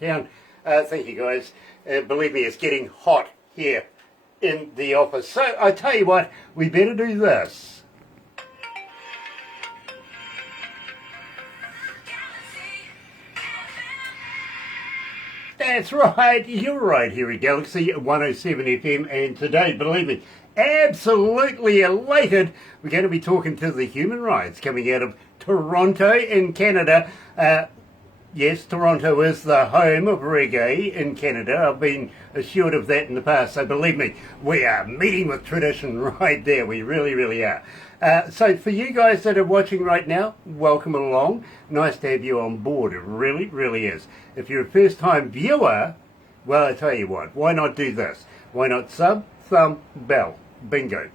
town. Thank you guys. Believe me, it's getting hot here in the office. So I tell you what, we better do this. That's right, you're right here at Galaxy 107 FM, and today, believe me, absolutely elated, we're going to be talking to the human rights coming out of Toronto in Canada. Yes, Toronto is the home of reggae in Canada. I've been assured of that in the past, so believe me, we are meeting with tradition right there. We really, really are. So for you guys that are watching right now, welcome along. Nice to have you on board. It really, really is. If you're a first-time viewer, well, I tell you what, why not do this? Why not sub, thumb, bell? Bingo.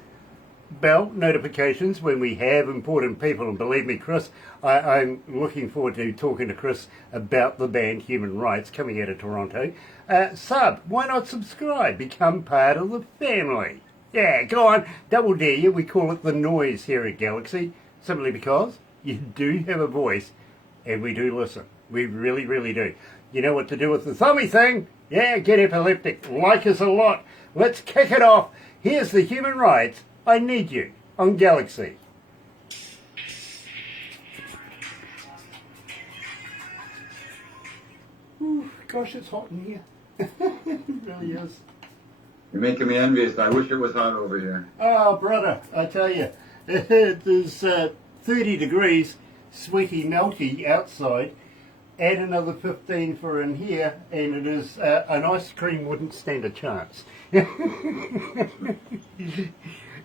Bell notifications when we have important people, and believe me, Chris, I'm looking forward to talking to Chris about the band Human Rights coming out of Toronto. Sub, why not subscribe? Become part of the family. Yeah, go on, double dare you. We call it the noise here at Galaxy, simply because you do have a voice and we do listen. We really, really do. You know what to do with the thummy thing? Yeah, get epileptic. Like us a lot. Let's kick it off. Here's the Human Rights. I Need You on Galaxy. Ooh, gosh, it's hot in here. It really is. You're making me envious. I wish it was hot over here. Oh, brother, I tell you, it is 30 degrees, sweaty, melty outside. Add another 15 for in here, and it is an ice cream wouldn't stand a chance.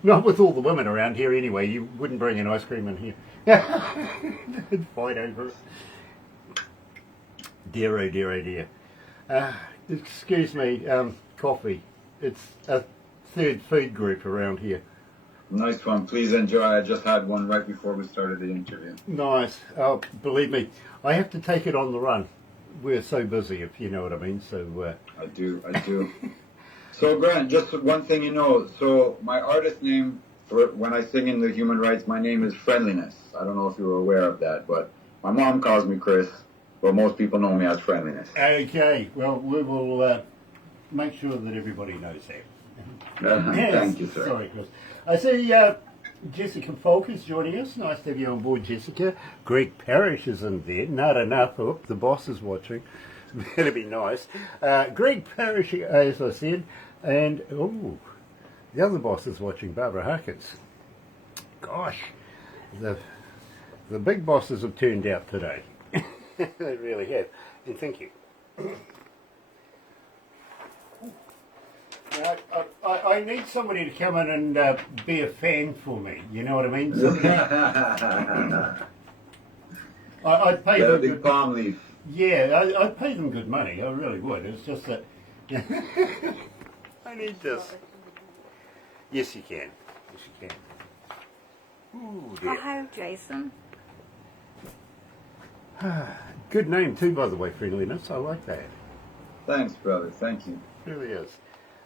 Not with all the women around here anyway. You wouldn't bring an ice cream in here. They'd fight over it. Dear, oh dear, oh dear. Excuse me, coffee. It's a third food group around here. Nice one. Please enjoy. I just had one right before we started the interview. Nice. Oh, believe me, I have to take it on the run. We're so busy, if you know what I mean. So I do. So, Grant, just one thing you know. So, my artist name, for when I sing in the Human Rights, my name is Friendliness. I don't know if you were aware of that, but my mom calls me Chris, but most people know me as Friendliness. Okay, well, we will make sure that everybody knows that. Yes. Thank you, sir. Sorry, Chris. I see Jessica Falk is joining us. Nice to have you on board, Jessica. Greg Parrish is in there. Not enough. Oh, the boss is watching. That'd be nice. Greg Parrish, as I said. And, oh, the other boss is watching, Barbara Harkins. Gosh, the big bosses have turned out today. They really have. And thank you. I need somebody to come in and be a fan for me. You know what I mean? I'd pay them big palm leaf. Yeah, I'd pay them good money. I really would. It's just that I need this. Yes, you can. Yes, you can. Ooh, dear. Hi, Jason. Good name too, by the way, Friendliness. I like that. Thanks, brother. Thank you. It really is.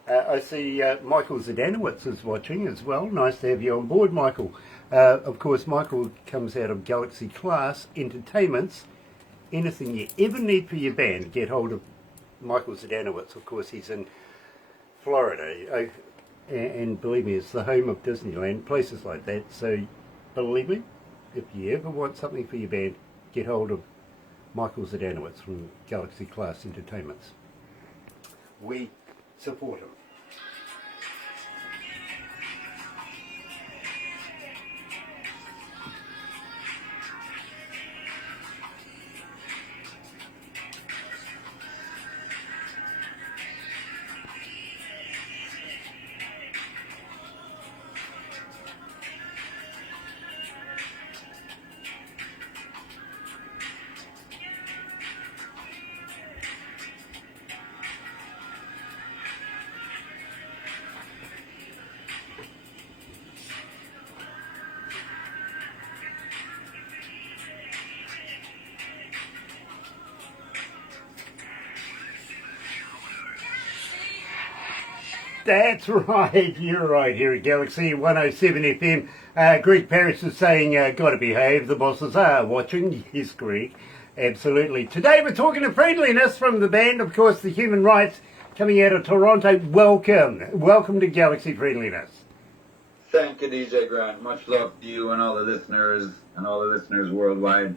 I see Michael Zdanowitz is watching as well. Nice to have you on board, Michael. Of course, Michael comes out of Galaxy Class Entertainments. Anything you ever need for your band, get hold of Michael Zdanowitz. Of course, he's in Florida. And believe me, it's the home of Disneyland, places like that. So, believe me, if you ever want something for your band, get hold of Michael Zdanowitz from Galaxy Class Entertainments. We support him. That's right, you're right here at Galaxy 107 FM. Greg Parrish is saying, gotta behave, the bosses are watching. Yes, Greg. Absolutely. Today we're talking to Friendliness from the band, of course, the Human Rights, coming out of Toronto. Welcome. Welcome to Galaxy Friendliness. Thank you, DJ Grant. Much love to you and all the listeners worldwide.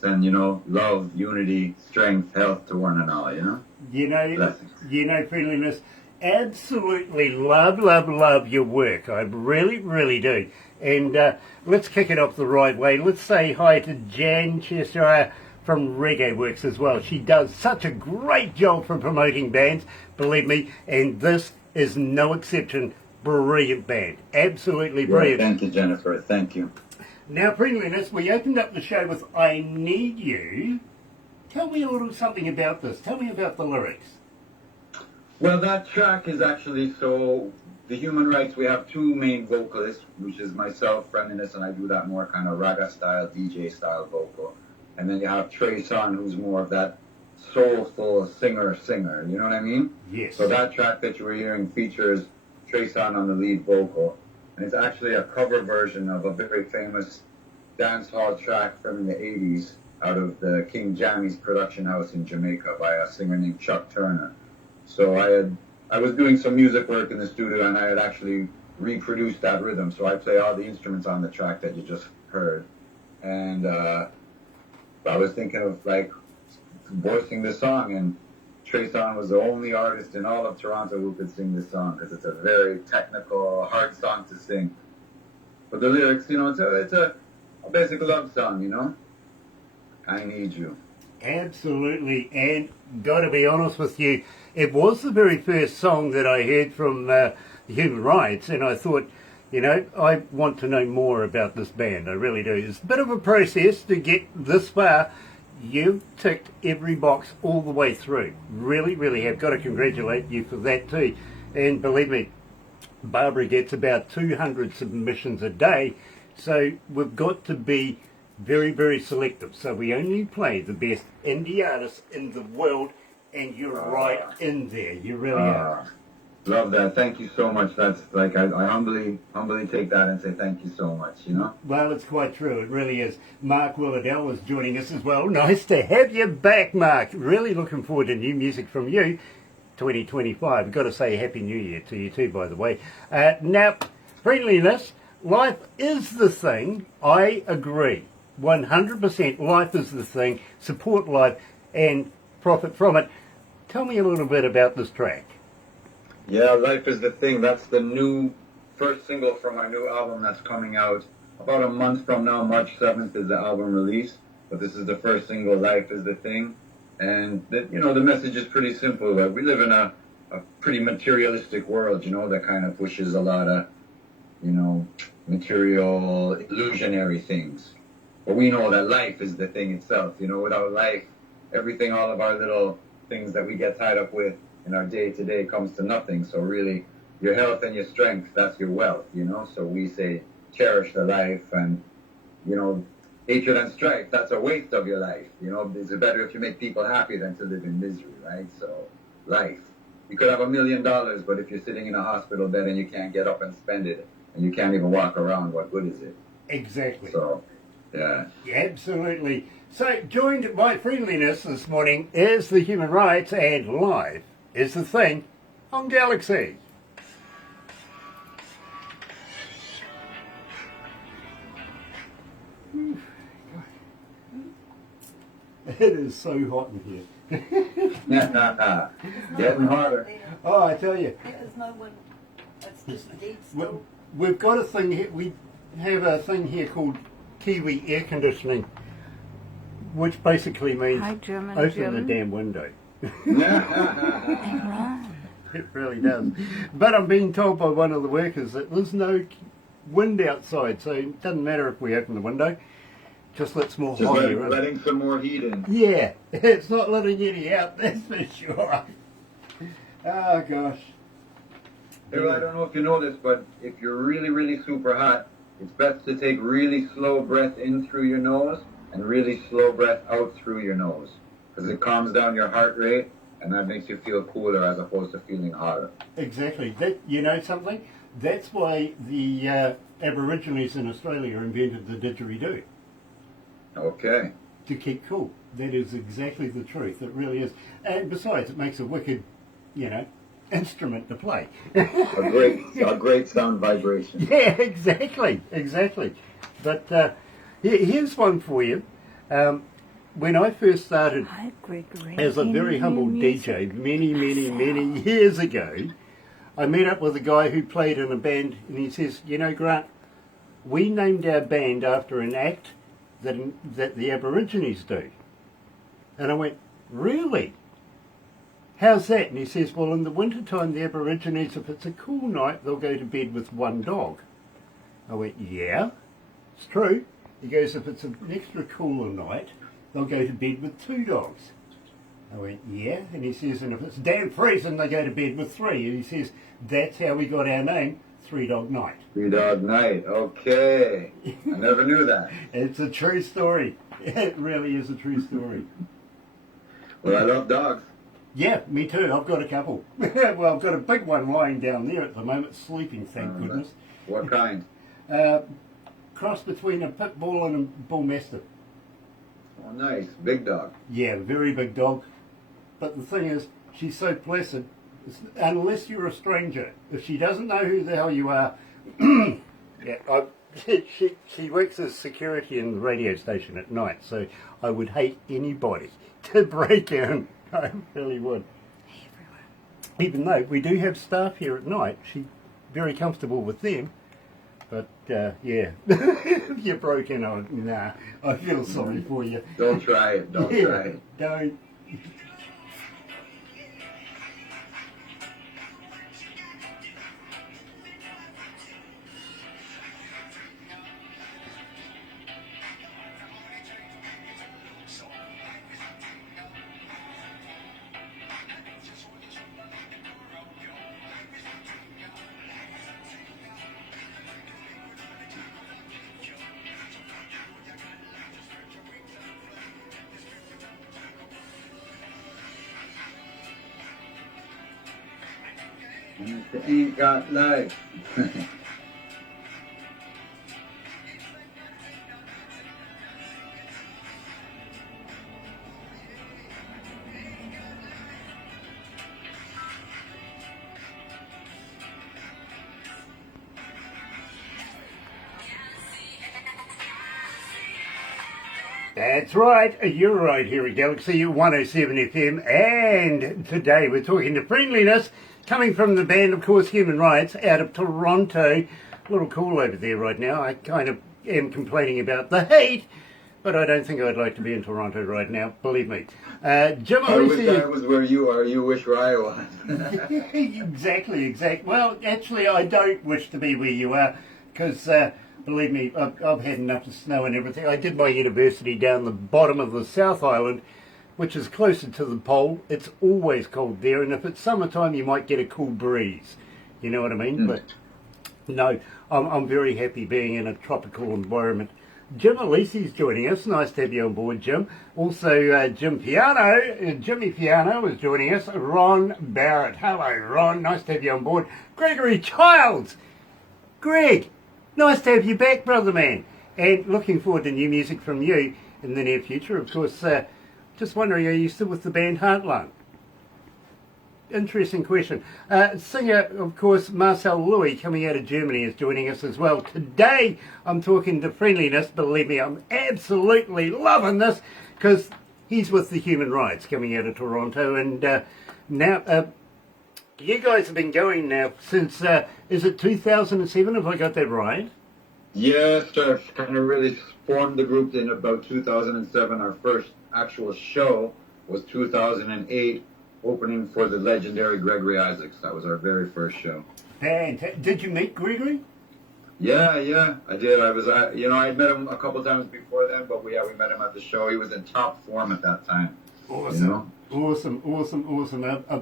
Send, love, unity, strength, health to one and all, Blessings. Friendliness, absolutely love your work. I really, really do. And let's kick it off the right way. Let's say hi to Jan Cheshire from Reggae Works as well. She does such a great job for promoting bands, believe me, and this is no exception. Brilliant band. Absolutely brilliant. Thank you, Jennifer. Thank you. Now, Friendliness, we opened up the show with I Need You. Tell me a little something about this. Tell me about the lyrics. Well, that track is actually the Human Rights, we have two main vocalists, which is myself, Friendliness, and I do that more kind of raga style, DJ style vocal. And then you have Trey Son, who's more of that soulful singer, you know what I mean? Yes. So that track that you were hearing features Trey Son on the lead vocal. And it's actually a cover version of a very famous dance hall track from the 80s out of the King Jammy's production house in Jamaica by a singer named Chuck Turner. So I was doing some music work in the studio and I had actually reproduced that rhythm. So I play all the instruments on the track that you just heard. And I was thinking of voicing this song, and Trey Son was the only artist in all of Toronto who could sing this song because it's a very technical, hard song to sing. But the lyrics, it's a basic love song, I need you. Absolutely, and got to be honest with you, it was the very first song that I heard from the Human Rights, and I thought, I want to know more about this band. I really do. It's a bit of a process to get this far. You've ticked every box all the way through. Really, really have. Got to congratulate you for that too. And believe me, Barbara gets about 200 submissions a day, so we've got to be very, very selective. So we only play the best indie artists in the world, and you're right in there. You really are. Love that. Thank you so much. That's I humbly take that and say thank you so much, Well, it's quite true. It really is. Mark Willardell is joining us as well. Nice to have you back, Mark. Really looking forward to new music from you, 2025. I've got to say Happy New Year to you too, by the way. Now, Friendliness, life is the thing. I agree. 100% life is the thing. Support life and profit from it. Tell me a little bit about this track. Yeah, Life is the Thing. That's the new first single from our new album that's coming out about a month from now. March 7th is the album release. But this is the first single, Life is the Thing. And, the message is pretty simple. We live in a pretty materialistic world, that kind of pushes a lot of, material, illusionary things. But we know that life is the thing itself. Without life, everything, all of our little things that we get tied up with in our day-to-day comes to nothing. So really, your health and your strength, that's your wealth, So we say, cherish the life, and, hatred and strife, that's a waste of your life. It's better if you make people happy than to live in misery, right? So, life. You could have $1 million, but if you're sitting in a hospital bed and you can't get up and spend it, and you can't even walk around, what good is it? Exactly. So, yeah. Absolutely. So, joined by Friendliness this morning is the Human Rights, and live is the thing on Galaxy. It is so hot in here. Getting hotter. Oh, I tell you. There's no one. It's just dead still. We've got a thing here. We have a thing here called Kiwi air conditioning, which basically means open the damn window. It really does. But I'm being told by one of the workers that there's no wind outside, so it doesn't matter if we open the window. Just lets more hot air in. Letting some more heat in. Yeah, it's not letting any out, that's for sure. Oh, gosh. Hey, well, I don't know if you know this, but if you're really, really super hot, it's best to take really slow breath in through your nose and really slow breath out through your nose, because it calms down your heart rate, and that makes you feel cooler as opposed to feeling hotter. Exactly. You know something? That's why the Aborigines in Australia invented the didgeridoo. Okay. to keep cool. That is exactly the truth. It really is. And besides, it makes a wicked, instrument to play. A great sound vibration. Yeah, exactly. But here's one for you. When I first started Hi, Gregory. as a very humble DJ many years ago, I met up with a guy who played in a band, and he says, Grant, we named our band after an act that the Aborigines do. And I went, really? How's that? And he says, well, in the wintertime, the Aborigines, if it's a cool night, they'll go to bed with one dog. I went, yeah, it's true. He goes, if it's an extra cooler night, they'll go to bed with two dogs. I went, yeah. And he says, and if it's damn freezing, they go to bed with three. And he says, that's how we got our name, Three Dog Night. Three Dog Night, okay. I never knew that. It's a true story. It really is a true story. Well, I love dogs. Yeah, me too. I've got a couple. Well, I've got a big one lying down there at the moment, sleeping, thank goodness. What kind? Cross between a pit bull and a bull mastiff. Oh, nice. Big dog. Yeah, very big dog. But the thing is, she's so placid, unless you're a stranger. If she doesn't know who the hell you are, she works as security in the radio station at night, so I would hate anybody to break in. I really would. Hey, everyone. Even though we do have staff here at night, she's very comfortable with them. But, yeah, if you're broken, I feel sorry for you. Don't try it. Don't try it. Don't. It ain't got life. That's right, you're right here at Galaxy 107 FM, and today we're talking to friendliness, coming from the band, of course, Human Rights, out of Toronto. A little cool over there right now. I kind of am complaining about the heat, but I don't think I'd like to be in Toronto right now, believe me. Jim, I wish I was where you are. You wish where I was. Exactly. Well, actually, I don't wish to be where you are, because... believe me, I've had enough of snow and everything. I did my university down the bottom of the South Island, which is closer to the pole. It's always cold there, and if it's summertime, you might get a cool breeze. You know what I mean? But no, I'm very happy being in a tropical environment. Jim Alisi's joining us. Nice to have you on board, Jim. Also, Jimmy Piano is joining us. Ron Barrett. Hello, Ron. Nice to have you on board. Gregory Childs. Greg. Nice to have you back, brother man. And looking forward to new music from you in the near future. Of course, just wondering, are you still with the band Heartland? Interesting question. Singer, of course, Marcel Louis, coming out of Germany, is joining us as well. Today, I'm talking to friendliness. Believe me, I'm absolutely loving this, because he's with the Human Rights, coming out of Toronto. And now... you guys have been going now since, is it 2007, have I got that right? Yes, I kind of really formed the group in about 2007. Our first actual show was 2008, opening for the legendary Gregory Isaacs. That was our very first show. And did you meet Gregory? Yeah, I did. I'd met him a couple times before then, but we met him at the show. He was in top form at that time. Awesome. Awesome. I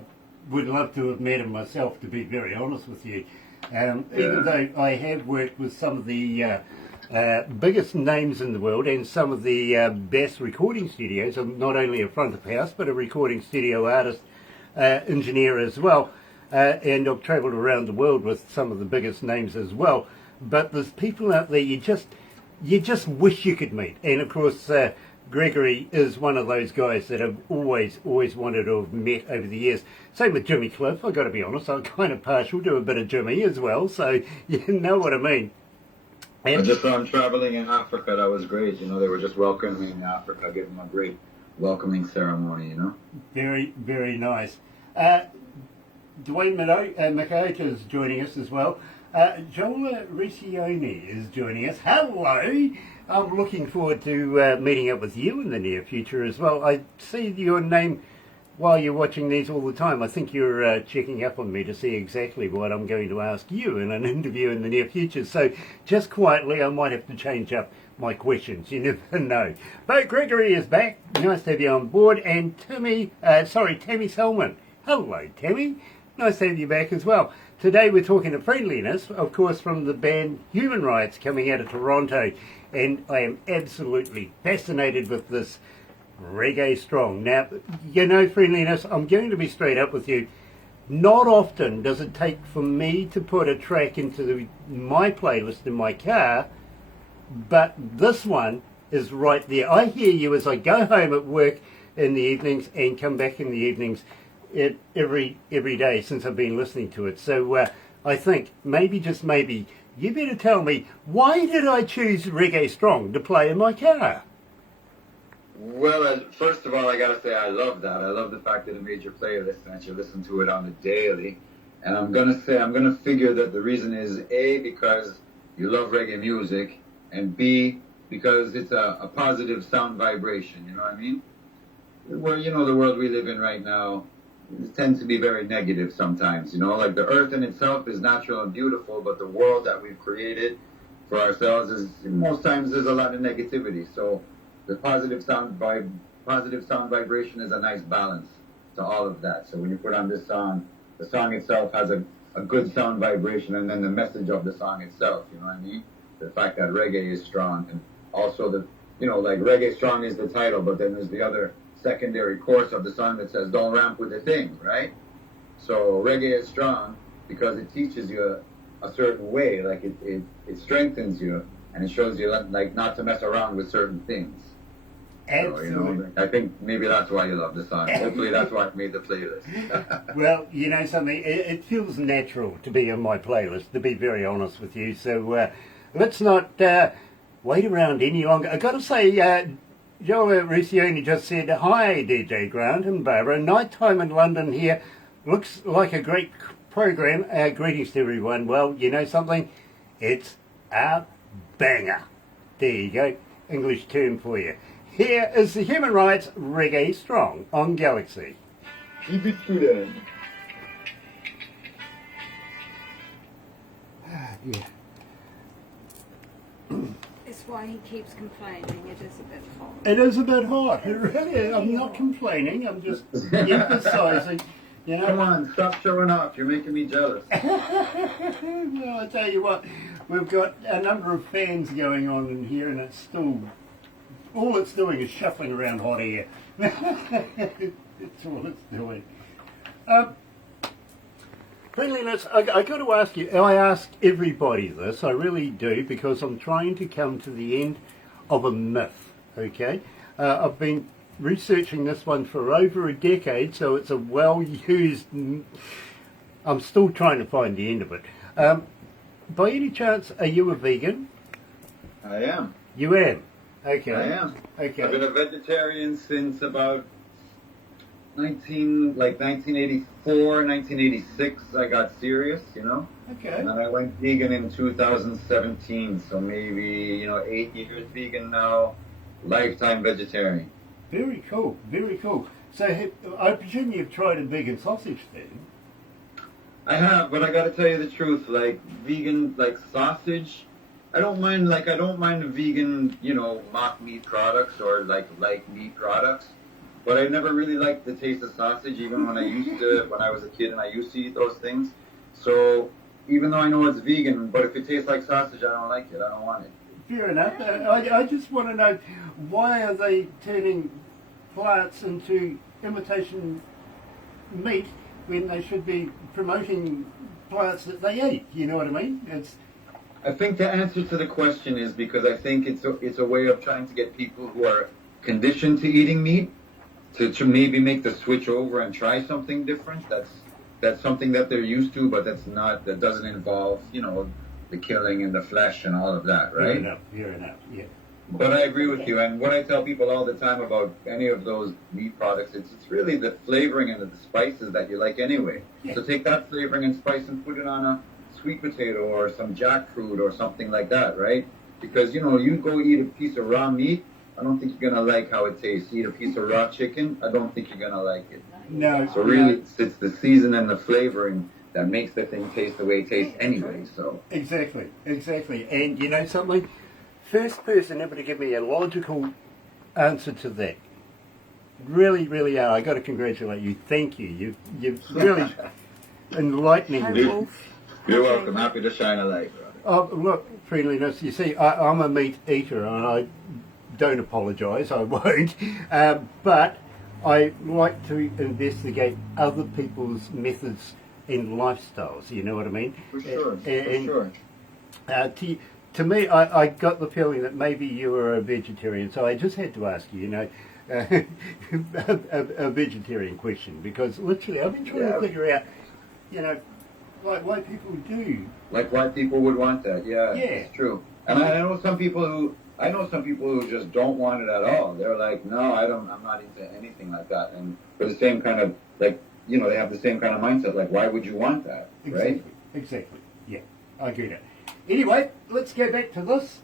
would love to have met him myself, to be very honest with you. Even though I have worked with some of the biggest names in the world and some of the best recording studios. I'm not only a front of house, but a recording studio artist, engineer as well. And I've travelled around the world with some of the biggest names as well. But there's people out there you just wish you could meet. And of course, Gregory is one of those guys that I've always wanted to have met over the years. Same with Jimmy Cliff, I've got to be honest. I'm kind of partial to a bit of Jimmy as well, so you know what I mean. And just from traveling in Africa, that was great. You know, they were just welcoming me in Africa, giving them a great welcoming ceremony, you know. Very, very nice. Dwayne McOach is joining us as well. Joel Riccioni is joining us. Hello! I'm looking forward to meeting up with you in the near future as well. I see your name while you're watching these all the time. I think you're checking up on me to see exactly what I'm going to ask you in an interview in the near future. So just quietly, I might have to change up my questions. You never know. But Gregory is back. Nice to have you on board. And Tammy Selman. Hello, Tammy. Nice to have you back as well. Today we're talking to friendliness, of course, from the band Human Rights coming out of Toronto. And I am absolutely fascinated with this reggae strong. Now, you know, friendliness, I'm going to be straight up with you. Not often does it take for me to put a track into my playlist in my car, but this one is right there. I hear you as I go home at work in the evenings and come back in the evenings every day since I've been listening to it. So I think maybe, just maybe, you better tell me, why did I choose Reggae Strong to play in my car? Well, first of all, I gotta say I love that. I love the fact that it made your playlist and that you listen to it on the daily. And I'm gonna figure that the reason is A, because you love reggae music, and B, because it's a positive sound vibration. You know what I mean? Well, you know, the world we live in right now, it tends to be very negative sometimes. You know, like the earth in itself is natural and beautiful, but the world that we've created for ourselves is most times there's a lot of negativity. So the positive sound vibration is a nice balance to all of that. So when you put on this song, the song itself has a good sound vibration, and then the message of the song itself, you know what I mean? The fact that reggae is strong, and also like reggae strong is the title, but then there's the other secondary chorus of the song that says don't ramp with the thing, right? So reggae is strong because it teaches you a certain way, like it strengthens you, and it shows you like not to mess around with certain things. Absolutely. So, you know, I think maybe that's why you love the song. Hopefully that's why I made the playlist. Well, you know something, it feels natural to be on my playlist, to be very honest with you. So let's not wait around any longer. I've got to say, Joel Riccioni just said, hi DJ Grant and Barbara, nighttime in London here, looks like a great program. Greetings to everyone. Well, you know something, it's a banger. There you go, English term for you. Here is the Human Rights Reggae Strong on Galaxy. Keep it to them. Yeah. It's why he keeps complaining. It is a bit hot. It is a bit hot. It really is. I'm not complaining. I'm just emphasising. You know. Come on, stop showing off. You're making me jealous. Well, I tell you what, we've got a number of fans going on in here, and it's still all it's doing is shuffling around hot air. That's all it's doing. Friendliness, I got to ask you, I ask everybody this, I really do, because I'm trying to come to the end of a myth, okay? I've been researching this one for over a decade, so it's a well-used, I'm still trying to find the end of it. By any chance, are you a vegan? I am. You am? Okay. I am. Okay. I've been a vegetarian since about 1984, 1986. I got serious, you know. Okay. And I went vegan in 2017, so maybe 8 years vegan now, lifetime vegetarian. Very cool. Very cool. So I presume you've tried a vegan sausage then? I have, but I got to tell you the truth. Like vegan, like sausage. I don't mind the vegan, mock meat products or like meat products, but I never really liked the taste of sausage, even when I was a kid and I used to eat those things. So even though I know it's vegan, but if it tastes like sausage, I don't like it. I don't want it. Fair enough. I just want to know, why are they turning plants into imitation meat when they should be promoting plants that they eat? You know what I mean? I think the answer to the question is because I think it's a way of trying to get people who are conditioned to eating meat to maybe make the switch over and try something different. That's something that they're used to, but that doesn't involve, the killing and the flesh and all of that, right? Fair enough, yeah. But I agree with you, and what I tell people all the time about any of those meat products, it's really the flavoring and the spices that you like anyway. Yeah. So take that flavoring and spice and put it on a sweet potato or some jackfruit or something like that, right? Because, you go eat a piece of raw meat, I don't think you're going to like how it tastes. Eat a piece of raw chicken, I don't think you're going to like it. No. So really, it's the season and the flavoring that makes the thing taste the way it tastes anyway, so. Exactly. And you know something? First person ever to give me a logical answer to that. Really, really are. I got to congratulate you. Thank you. You've really enlightening me. You're welcome. Happy to shine a light, brother. Oh, look, friendliness. You see, I'm a meat eater, and I don't apologise. I won't. But I like to investigate other people's methods and lifestyles. You know what I mean? For sure. To me, I got the feeling that maybe you were a vegetarian, so I just had to ask you, a vegetarian question, because literally I've been trying to figure out, why people do. Like why people would want that, yeah. It's true. And I know some people who just don't want it at all. They're like, no, I'm not into anything like that. And for the same kind of, they have the same kind of mindset, like, why would you want that, right? Exactly. Yeah, I get it. Anyway, let's go back to this.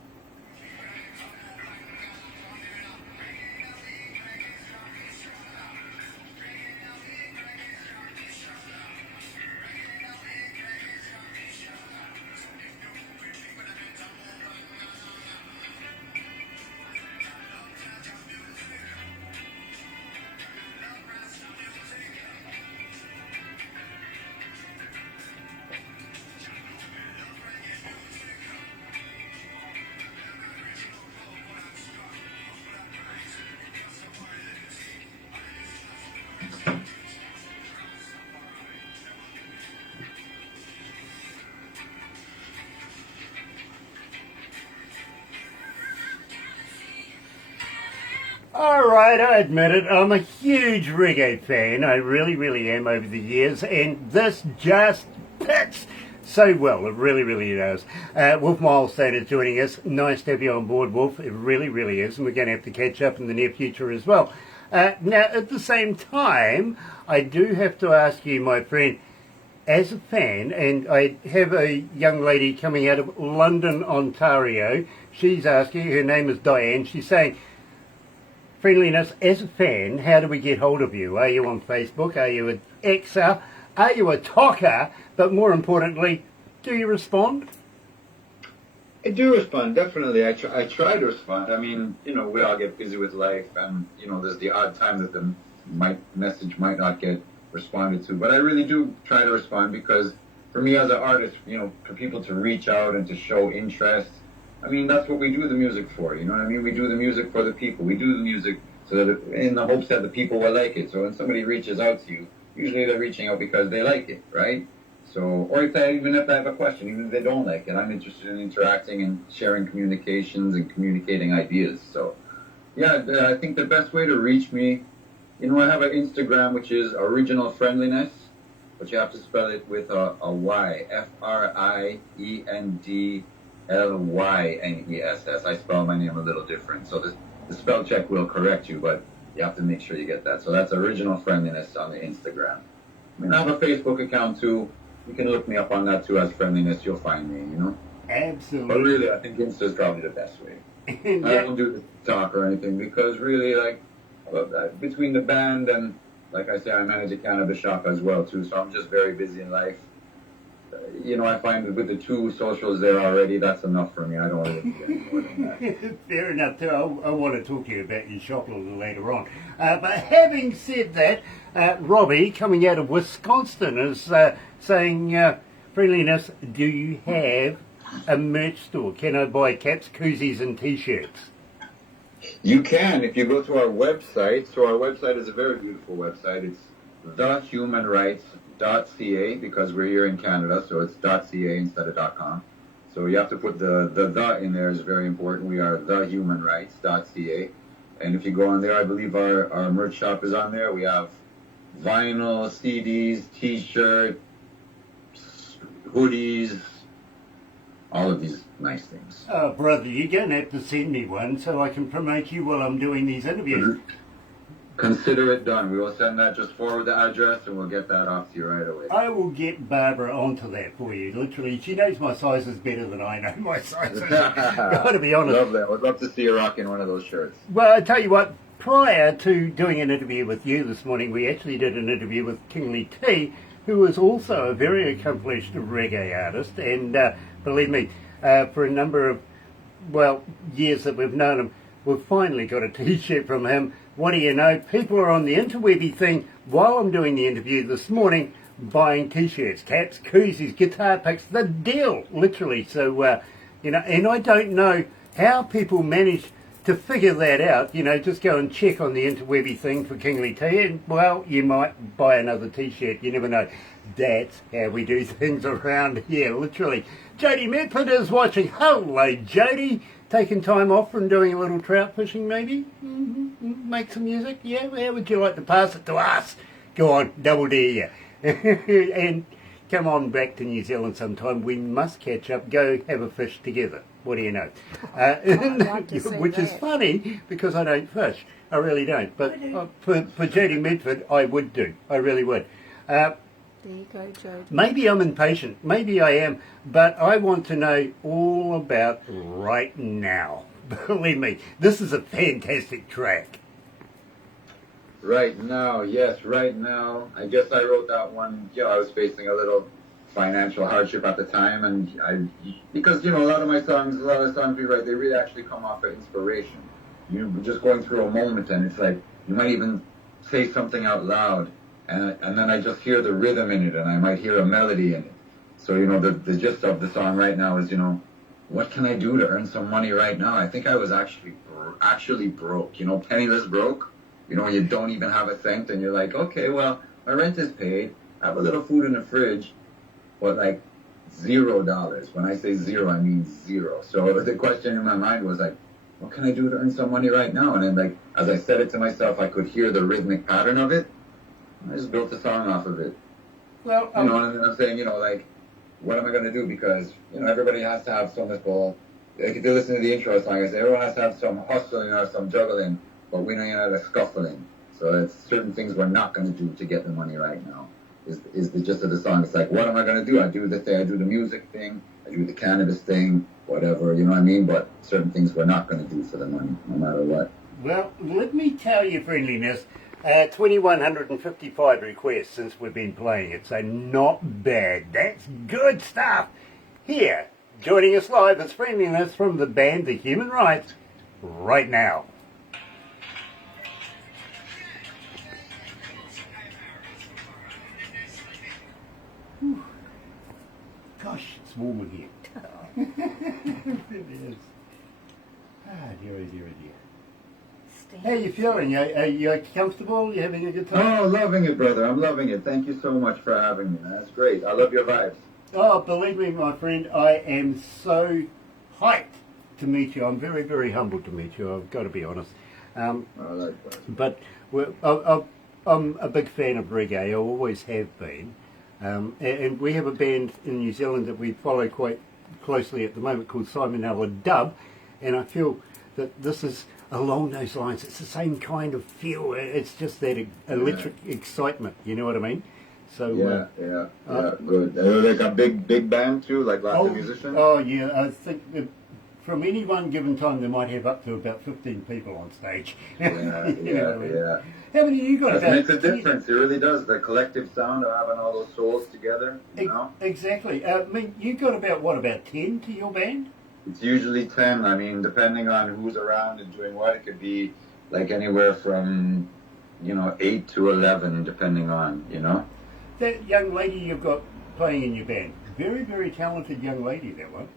Alright, I admit it, I'm a huge reggae fan, I really, really am over the years, and this just fits so well, it really, really does. Wolf Milestone is joining us, nice to have you on board, Wolf, it really, really is, and we're going to have to catch up in the near future as well. Now, at the same time, I do have to ask you, my friend, as a fan, and I have a young lady coming out of London, Ontario, she's asking, her name is Diane, she's saying, friendliness, as a fan, how do we get hold of you? Are you on Facebook? Are you an Xer? Are you a talker? But more importantly, do you respond? I do respond, definitely. I try to respond. I mean, we all get busy with life, and, there's the odd time that the message might not get responded to. But I really do try to respond because, for me as an artist, for people to reach out and to show interest, I mean, that's what we do the music for, you know what I mean? We do the music for the people. We do the music so that in the hopes that the people will like it. So when somebody reaches out to you, usually they're reaching out because they like it, right? So, or even if they have a question, even if they don't like it, I'm interested in interacting and sharing communications and communicating ideas. So, yeah, I think the best way to reach me, I have an Instagram, which is Original Friendliness, but you have to spell it with a Y, FRIENDLYNESS. I spell my name a little different, so the spell check will correct you, but you have to make sure you get that. So that's Original Friendliness on the Instagram. I mean, I have a Facebook account too. You can look me up on that too as Friendliness. You'll find me, Absolutely. But really, I think Insta is probably the best way. I don't do the talk or anything because really, between the band and, like I say, I manage a cannabis shop as well too, so I'm just very busy in life. I find that with the 2 socials there already, that's enough for me. I don't want to get any more than that. Fair enough, too. I want to talk to you about your shop a little later on. But having said that, Robbie, coming out of Wisconsin, is saying, friendliness, do you have a merch store? Can I buy caps, koozies, and T-shirts? You can if you go to our website. So our website is a very beautiful website. It's thehumanrights.ca because we're here in Canada, so it's .ca instead of .com. So you have to put the in there is very important. We are thehumanrights.ca. And if you go on there, I believe our merch shop is on there. We have vinyl, CDs, T-shirt, hoodies, all of these nice things. Oh, brother, you're going to have to send me one so I can promote you while I'm doing these interviews. Consider it done. We will send that. Just forward the address and we'll get that off to you right away. I will get Barbara onto that for you. Literally, she knows my sizes better than I know my sizes. Got to be honest. Lovely. I would love to see you rocking one of those shirts. Well, I tell you what, prior to doing an interview with you this morning, we actually did an interview with Kingly T, who is also a very accomplished reggae artist. And believe me, for a number of, years that we've known him, we've finally got a T-shirt from him. What do you know? People are on the interwebby thing while I'm doing the interview this morning, buying T-shirts, caps, koozies, guitar picks, the deal, literally. So, and I don't know how people manage to figure that out. Just go and check on the interwebby thing for Kingly T, and, you might buy another T-shirt. You never know. That's how we do things around here, literally. Jody Medford is watching. Hello, Jody. Taking time off from doing a little trout fishing, maybe? Make some music? Yeah? How would you like to pass it to us? Go on, double dare you. And come on back to New Zealand sometime. We must catch up, go have a fish together. What do you know? I'd like to see Which is that. funny, because I don't fish. I really don't. But for Jody Medford, I would do. I really would. There you go, Jody. Maybe I'm impatient. Maybe I am. But I want to know all about right now. Believe me, this is a fantastic track. Right now, yes, right now. I guess I wrote that one. I was facing a little financial hardship at the time, and because a lot of the songs we write, they really actually come off of inspiration. You're just going through a moment, and it's like you might even say something out loud, and then I just hear the rhythm in it, and I might hear a melody in it. So the gist of the song right now is what can I do to earn some money right now? I think I was actually broke. Penniless broke. When you don't even have a cent, and you're like, okay, well, my rent is paid. I have a little food in the fridge, but like $0. When I say zero, I mean zero. So the question in my mind was like, what can I do to earn some money right now? And then, like, as I said it to myself, I could hear the rhythmic pattern of it. I just built a song off of it. Well, and then I'm saying, like, what am I going to do? Because, everybody has to have some little, like, if you listen to the intro song, I say, everyone has to have some hustling or some juggling, but we know you're not a scuffling. So it's certain things we're not going to do to get the money right now. Is the gist of the song. It's like, what am I going to do? I do the thing, I do the music thing, I do the cannabis thing, whatever, you know what I mean? But certain things we're not going to do for the money, no matter what. Well, let me tell you, friendliness, 2,155 requests since we've been playing it, so not bad. That's good stuff. Here, joining us live is friendliness from the band The Human Rights right now. Whew. Gosh, it's warm in here. It is. Ah, dearie, dearie, dear. How are you feeling? Are you comfortable? You having a good time? Oh, loving it, brother. I'm loving it. Thank you so much for having me. That's great. I love your vibes. Oh, believe me, my friend, I am so hyped to meet you. I'm very, very humbled to meet you. I've got to be honest. Likewise. But I'm a big fan of reggae. I always have been. And we have a band in New Zealand that we follow quite closely at the moment called Simon Ella Dub, and I feel that this is along those lines. It's the same kind of feel. It's just that electric excitement. You know what I mean? So Yeah, good. They're like a big band too, like lots of musicians. Oh yeah, I think that from any one given time they might have up to about 15 people on stage. Yeah. How many you got? That makes a difference. It really does. The collective sound of having all those souls together. Exactly. I mean, you got about 10 to your band? It's usually 10. I mean, depending on who's around and doing what, it could be like anywhere from 8 to 11, depending on That young lady you've got playing in your band, very, very talented young lady, that one.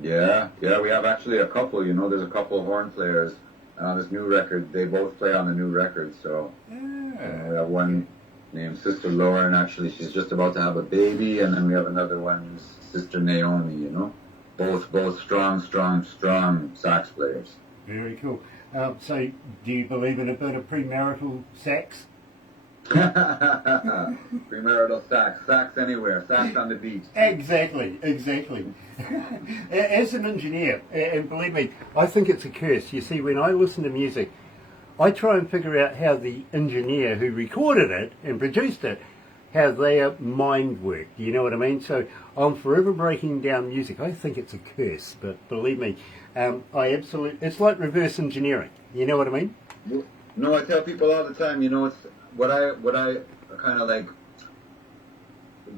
Yeah, we have actually a couple, there's a couple of horn players on this new record. They both play on the new record, so we have one named Sister Lauren, actually, she's just about to have a baby, and then we have another one, Sister Naomi, both strong sax players. Very cool. So, do you believe in a bit of premarital sex? Premarital sax anywhere, sax on the beach. Exactly. As an engineer, and believe me, I think it's a curse. You see, when I listen to music, I try and figure out how the engineer who recorded it and produced it, how their mind worked. You know what I mean? So I'm forever breaking down music. I think it's a curse, but believe me, it's like reverse engineering. You know what I mean? No, I tell people all the time, it's what I kind of like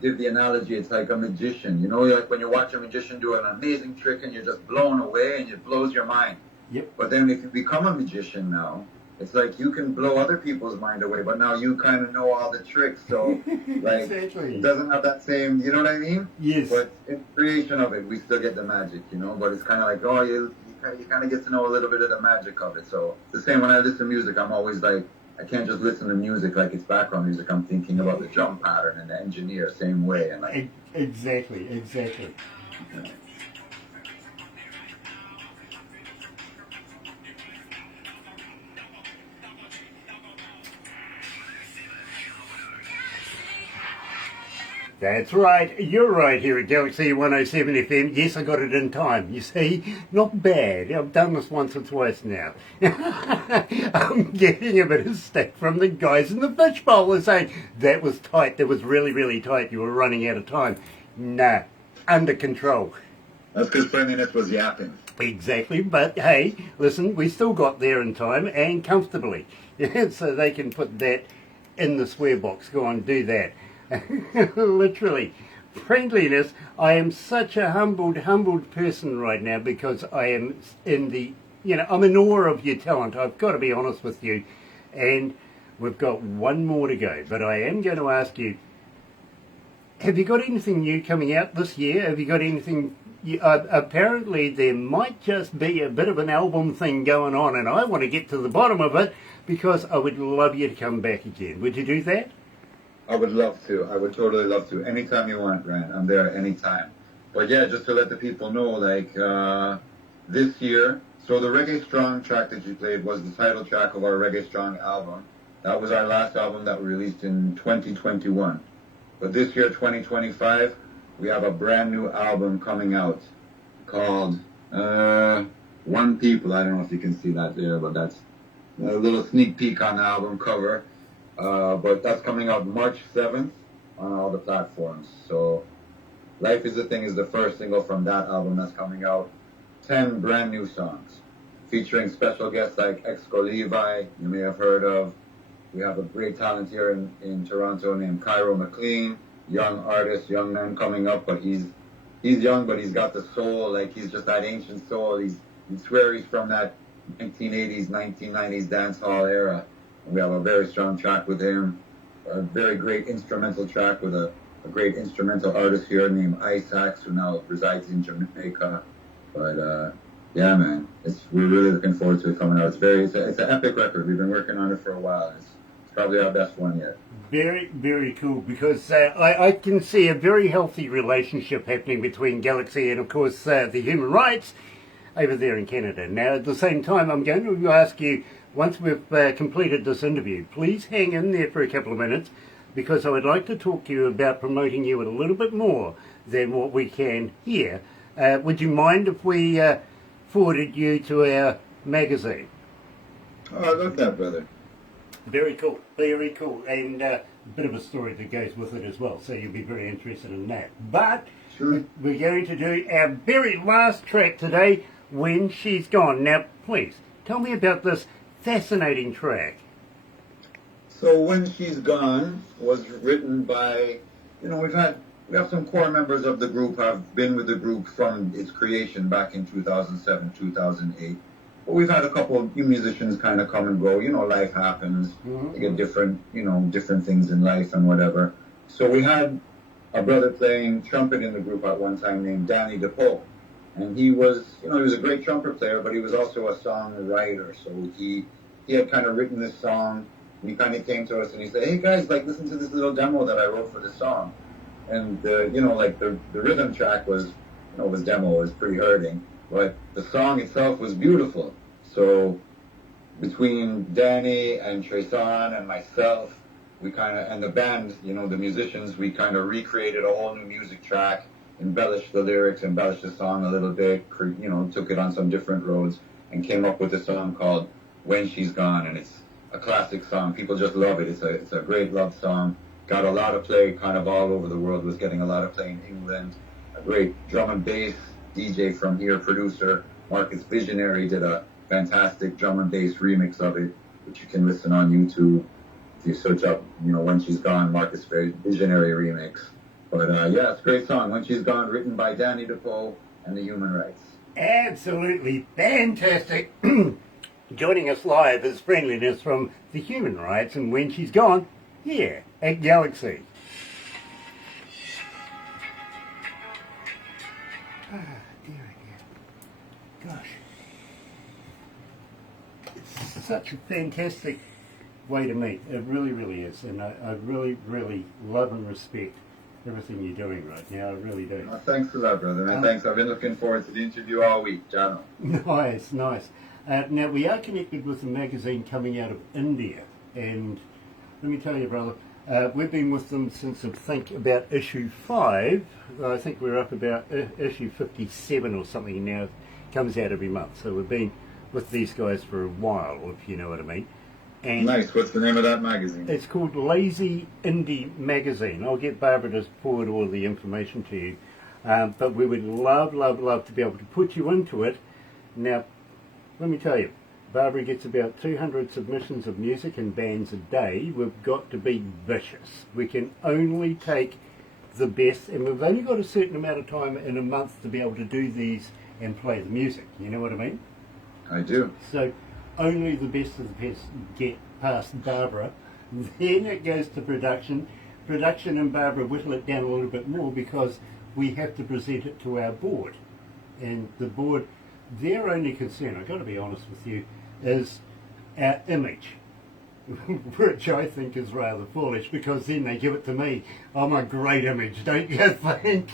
give the analogy, it's like a magician. Like when you watch a magician do an amazing trick and you're just blown away and it blows your mind. Yep. But then if you become a magician now, it's like you can blow other people's mind away, but now you kind of know all the tricks, so like Exactly. It doesn't have that same, you know what I mean? Yes. But in creation of it, we still get the magic, but it's kind of like, oh, you kind of get to know a little bit of the magic of it. So the same when I listen to music, I'm always like, I can't just listen to music like it's background music. I'm thinking about the drum pattern and the engineer same way. And like, Exactly. Yeah. That's right, you're right here at Galaxy 107 FM. Yes, I got it in time. You see, not bad. I've done this once or twice now. I'm getting a bit of stick from the guys in the fishbowl. They're saying, that was tight, that was really, really tight. You were running out of time. Nah, under control. That's because friendliness was yapping. Exactly, but hey, listen, we still got there in time and comfortably. So they can put that in the swear box. Go on, do that. Literally. Friendliness. I am such a humbled person right now because I am I'm in awe of your talent. I've got to be honest with you. And we've got one more to go. But I am going to ask you, have you got anything new coming out this year? Have you got anything? Apparently there might just be a bit of an album thing going on, and I want to get to the bottom of it because I would love you to come back again. Would you do that? I would love to. I would totally love to. Anytime you want, Grant. I'm there anytime. But yeah, just to let the people know, like, this year, so the Reggae Strong track that you played was the title track of our Reggae Strong album. That was our last album that we released in 2021. But this year, 2025, we have a brand new album coming out called One People. I don't know if you can see that there, but that's a little sneak peek on the album cover. But that's coming out March 7th on all the platforms. So Life is the Thing is the first single from that album that's coming out. 10 brand new songs featuring special guests like Exco Levi, you may have heard of. We have a great talent here in Toronto named Cairo McLean, young artist, young man coming up, but he's young, but he's got the soul, like he's just that ancient soul. He swear he's from that 1980s, 1990s dance hall era. We have a very strong track with him, a very great instrumental track with a great instrumental artist here named Isaacs, who now resides in Jamaica. But yeah, man, we're really looking forward to it coming out. It's an epic record. We've been working on it for a while. It's probably our best one yet. Very, very cool, because I can see a very healthy relationship happening between Galaxy and, of course, the human rights over there in Canada. Now, at the same time, I'm going to ask you, once we've completed this interview, please hang in there for a couple of minutes, because I would like to talk to you about promoting you a little bit more than what we can here. Would you mind if we forwarded you to our magazine? Oh, I love that, brother. Very cool, very cool. And a bit of a story that goes with it as well, so you'll be very interested in that. But Sure. We're going to do our very last track today, When She's Gone. Now, please, tell me about this fascinating track. So When She's Gone was written by, we have some core members of the group have been with the group from its creation back in 2007, 2008. But we've had a couple of new musicians kind of come and go. Life happens. Mm-hmm. You get different things in life and whatever. So we had a brother playing trumpet in the group at one time named Danny DePaul. And he was a great trumpet player, but he was also a songwriter. So he had kind of written this song, and he kind of came to us and he said, "Hey guys, listen to this little demo that I wrote for this song." And the rhythm track was demo, was pretty hurting, but the song itself was beautiful. So between Danny and Treson and myself, we kind of, and the band, you know, the musicians, we kind of recreated a whole new music track, embellished the lyrics, embellished the song a little bit, you know, took it on some different roads, and came up with a song called When She's Gone, and it's a classic song. People just love it. It's a great love song. Got a lot of play kind of all over the world, was getting a lot of play in England. A great drum and bass DJ from here, producer Marcus Visionary, did a fantastic drum and bass remix of it, which you can listen on YouTube if you search up, you know, When She's Gone, Marcus Visionary remix. But yeah, it's a great song, When She's Gone, written by Danny DePoe and the Human Rights. Absolutely fantastic. Joining us live is Friendliness from the Human Rights and When She's Gone, here at Galaxy. Ah, dear. Gosh. It's such a fantastic way to meet. It really, really is. And I really, really love and respect everything you're doing right now. I really do. Oh, thanks a lot, brother. And thanks. I've been looking forward to the interview all week, John. Nice. Now, we are connected with a magazine coming out of India. And let me tell you, brother, we've been with them since, I think, about issue 5. I think we're up about issue 57 or something now. It comes out every month. So we've been with these guys for a while, if you know what I mean. And nice. What's the name of that magazine? It's called Lazy Indie Magazine. I'll get Barbara to forward all the information to you. But we would love to be able to put you into it. Now, let me tell you, Barbara gets about 200 submissions of music and bands a day. We've got to be vicious. We can only take the best, and we've only got a certain amount of time in a month to be able to do these and play the music. You know what I mean? I do. So only the best of the best get past Barbara. Then it goes to production. Production and Barbara whittle it down a little bit more because we have to present it to our board. And the board, their only concern, I've got to be honest with you, is our image, which I think is rather foolish because then they give it to me. I'm a great image, don't you think?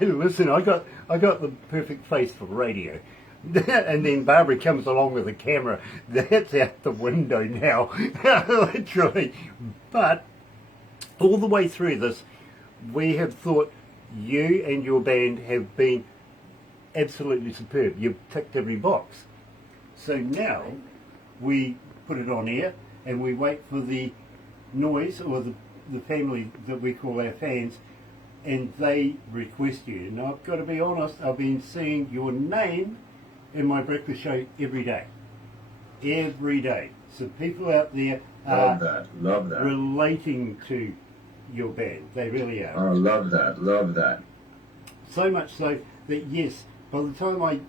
Listen, I got the perfect face for radio. And then Barbara comes along with a camera. That's out the window now, literally. But all the way through this, we have thought you and your band have been absolutely superb. You've ticked every box. So now we put it on air and we wait for the noise or the family that we call our fans, and they request you. And I've got to be honest, I've been seeing your name in my breakfast show every day. Every day. So people out there are love that. relating to your band. They really are. Oh, love that. So much so that, yes, by the time I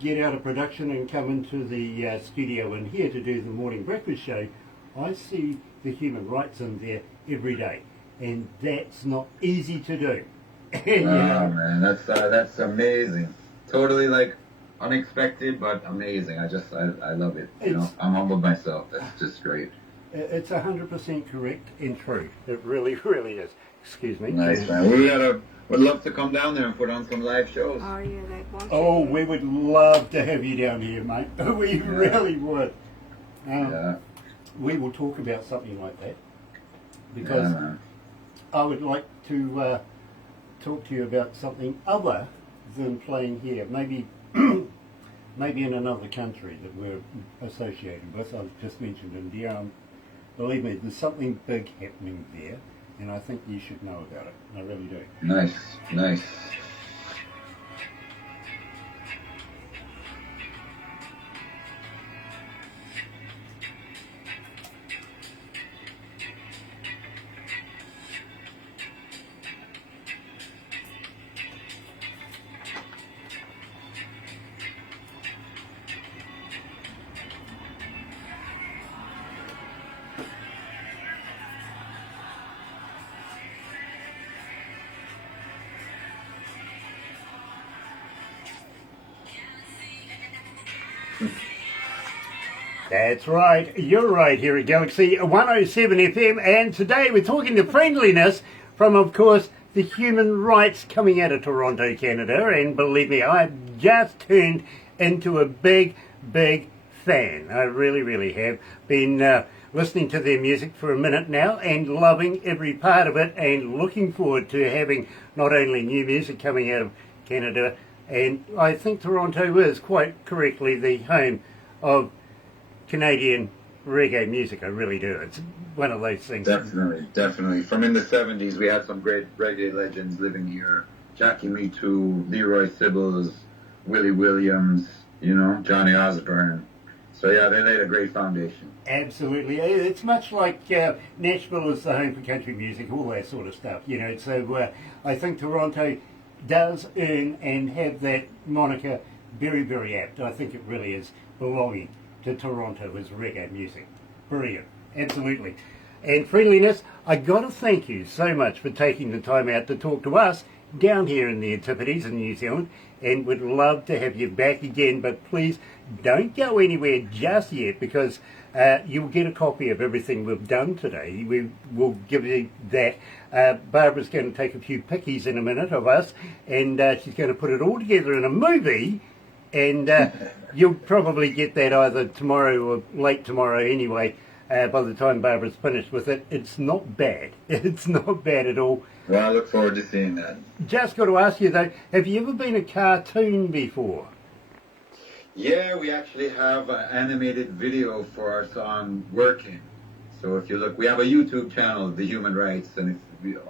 get out of production and come into the studio in here to do the morning breakfast show, I see the Human Rights in there every day. And that's not easy to do. Man, that's amazing. Totally like unexpected, but amazing. I love it. You know, I'm humbled myself. That's just great. It's 100% correct and true. It really, really is. Excuse me. Nice, man. We'd love to come down there and put on some live shows. Oh, yeah, they want Oh, we would love to have you down here, mate. We really would. We will talk about something like that because I would like to talk to you about something other than playing here. Maybe in another country that we're associated with. I've just mentioned India. Believe me, there's something big happening there, and I think you should know about it. I really do. Nice. That's right. You're right here at Galaxy 107 FM, and today we're talking to Friendliness from, of course, the human rights coming out of Toronto, Canada, and believe me, I've just turned into a big, big fan. I really, really have been listening to their music for a minute now and loving every part of it and looking forward to having not only new music coming out of Canada, and I think Toronto is quite correctly the home of Canadian reggae music. I really do. It's one of those things. Definitely, definitely. From in the 70s, we had some great reggae legends living here. Jackie Me Too, Leroy Sibbles, Willie Williams, you know, Johnny Osbourne. So yeah, they laid a great foundation. Absolutely. It's much like Nashville is the home for country music, all that sort of stuff, you know. So I think Toronto does earn and have that moniker very, very apt. I think it really is belonging to Toronto as reggae music. Brilliant. Absolutely. And Friendliness, I got to thank you so much for taking the time out to talk to us down here in the Antipodes in New Zealand, and would love to have you back again, but please don't go anywhere just yet, because you'll get a copy of everything we've done today. We will give you that. Barbara's going to take a few pickies in a minute of us, and she's going to put it all together in a movie, and you'll probably get that either tomorrow or late tomorrow anyway. By the time Barbara's finished with it, it's not bad. It's not bad at all. Well, I look forward to seeing that. Just got to ask you though, have you ever been a cartoon before? Yeah, we actually have an animated video for our song Working. So if you look, we have a YouTube channel, The Human Rights, and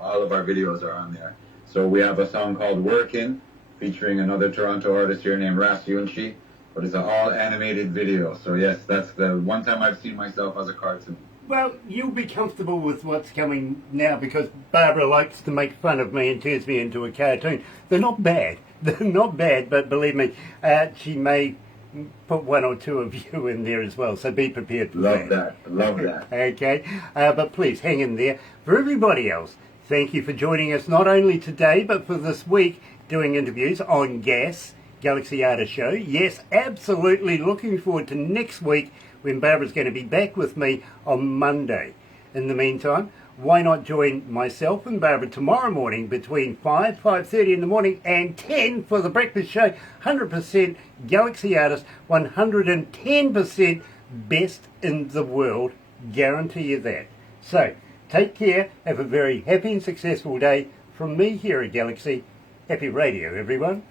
all of our videos are on there. So we have a song called Working, featuring another Toronto artist here named Ras Yunchi. But it's an all-animated video. So yes, that's the one time I've seen myself as a cartoon. Well, you'll be comfortable with what's coming now, because Barbara likes to make fun of me and turns me into a cartoon. They're not bad. They're not bad, but believe me, she may put one or two of you in there as well, so be prepared for Love that. Love that. Okay, but please hang in there. For everybody else, thank you for joining us not only today, but for this week, doing interviews on Gas, Galaxy Artist Show. Yes, absolutely looking forward to next week, when Barbara's going to be back with me on Monday. In the meantime, why not join myself and Barbara tomorrow morning between 5:30 in the morning and 10 for the breakfast show. 100% Galaxy Artist, 110% best in the world. Guarantee you that. So, take care. Have a very happy and successful day from me here at Galaxy. Happy radio, everyone.